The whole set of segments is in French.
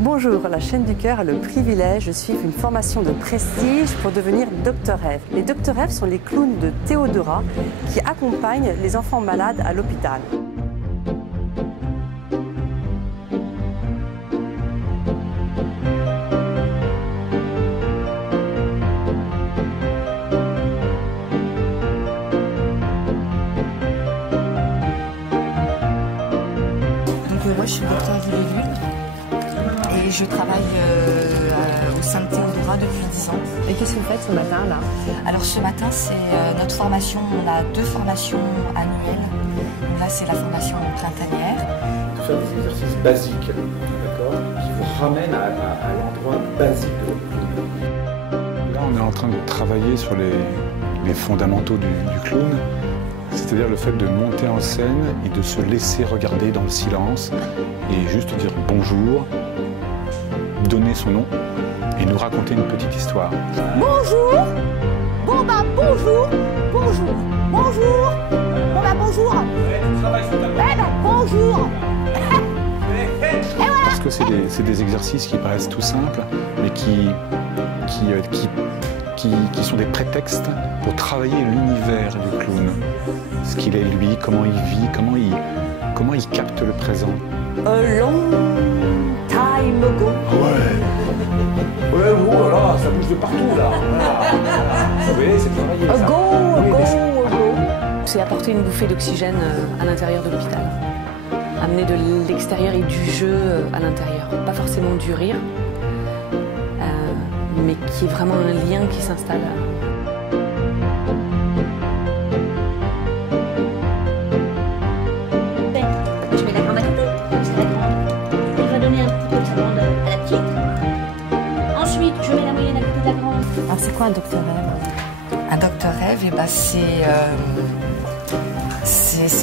Bonjour, la chaîne du cœur a le privilège de suivre une formation de prestige pour devenir Docteur Rêve. Les Docteurs Rêve sont les clowns de Théodora qui accompagnent les enfants malades à l'hôpital. Moi je suis docteur Libellule et je travaille au sein de Théodora depuis 10 ans. Et qu'est-ce que vous faites ce matin là? Alors ce matin c'est notre formation, on a 2 formations annuelles. Donc là c'est la formation printanière. De faire des exercices basiques, d'accord, qui vous ramènent à l'endroit basique de votre clown. Là on est en train de travailler sur les fondamentaux du clown. C'est-à-dire le fait de monter en scène et de se laisser regarder dans le silence et juste dire bonjour, donner son nom et nous raconter une petite histoire. Bonjour. Bon bah bonjour. Bonjour. Bonjour. Bon bah bonjour. Eh bah bonjour. Et voilà. Parce que c'est des exercices qui paraissent tout simples mais qui sont des prétextes pour travailler l'univers du clown. Ce qu'il est lui, comment il vit, comment il capte le présent. A long time ago. Ouais, voilà, ça bouge de partout là. Vous voyez, c'est travaillé ça. Go. C'est apporter une bouffée d'oxygène à l'intérieur de l'hôpital. Amener de l'extérieur et du jeu à l'intérieur. Pas forcément du rire, mais qui est vraiment un lien qui s'installe. Je mets la grande à côté, c'est la grande. Il va donner un petit peu de sa grande à la petite. Ensuite, je mets la moyenne à côté de la grande. Alors c'est quoi un Docteur Rêve? Un docteur rêve, et bah c'est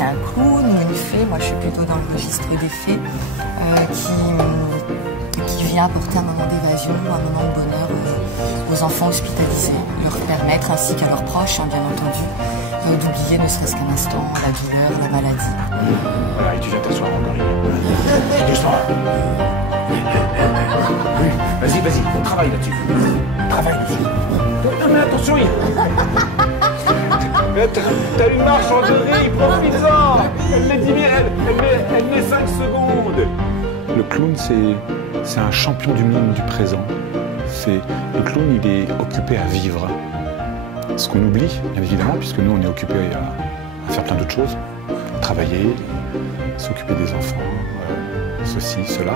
un clown ou une fée, moi je suis plutôt dans le registre des fées, qui vient apporter un moment d'évasion, un moment de bonheur aux enfants hospitalisés, leur permettre ainsi qu'à leurs proches, bien entendu, d'oublier ne serait-ce qu'un instant la douleur, la maladie. Voilà, et tu viens t'asseoir encore. Doucement. Vas-y, on travaille là-dessus. Travaille là-dessus. Non mais attention, t'as une marche en doré, profite-en. Elle met 5 secondes. Le clown, c'est un champion du monde du présent. Le clown, il est occupé à vivre. Ce qu'on oublie, bien évidemment, puisque nous, on est occupé à faire plein d'autres choses. Travailler, s'occuper des enfants, ceci, cela.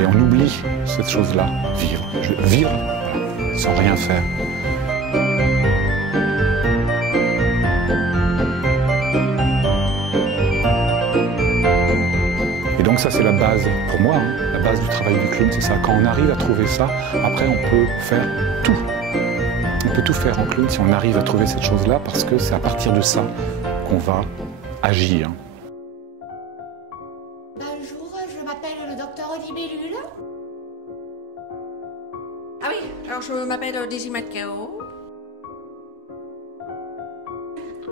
Et on oublie cette chose-là, vivre. Vivre, voilà, sans rien faire. Et donc ça, c'est la base, pour moi, la base du travail du clown, c'est ça. Quand on arrive à trouver ça, après on peut faire tout. On peut tout faire en clown si on arrive à trouver cette chose-là, parce que c'est à partir de ça qu'on va agir. Bonjour, je m'appelle le docteur Libellule. Ah oui, alors je m'appelle Daisy Matcao.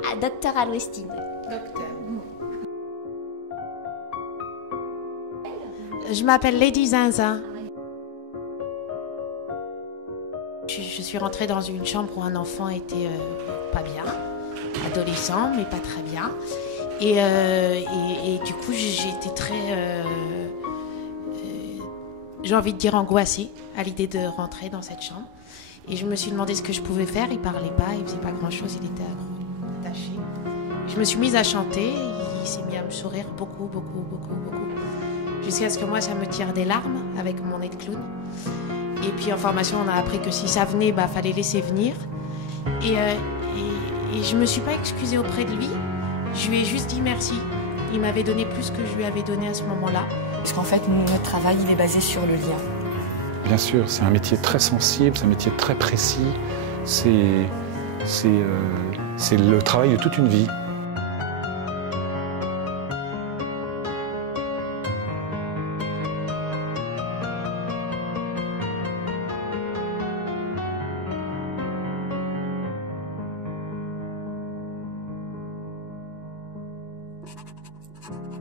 Ah, docteur Alwestine. Docteur. Je m'appelle Lady Zinzin. Je suis rentrée dans une chambre où un enfant était pas bien, adolescent, mais pas très bien. Et du coup, j'ai été très, j'ai envie de dire angoissée à l'idée de rentrer dans cette chambre. Et je me suis demandé ce que je pouvais faire. Il parlait pas, il faisait pas grand-chose, il était attaché. Je me suis mise à chanter, il s'est mis à me sourire beaucoup. Jusqu'à ce que moi, ça me tire des larmes avec mon nez de clown. Et puis en formation, on a appris que si ça venait, fallait laisser venir. Et je me suis pas excusée auprès de lui. Je lui ai juste dit merci. Il m'avait donné plus que je lui avais donné à ce moment-là. Parce qu'en fait, notre travail, il est basé sur le lien. Bien sûr, c'est un métier très sensible, c'est un métier très précis. C'est le travail de toute une vie. Merci.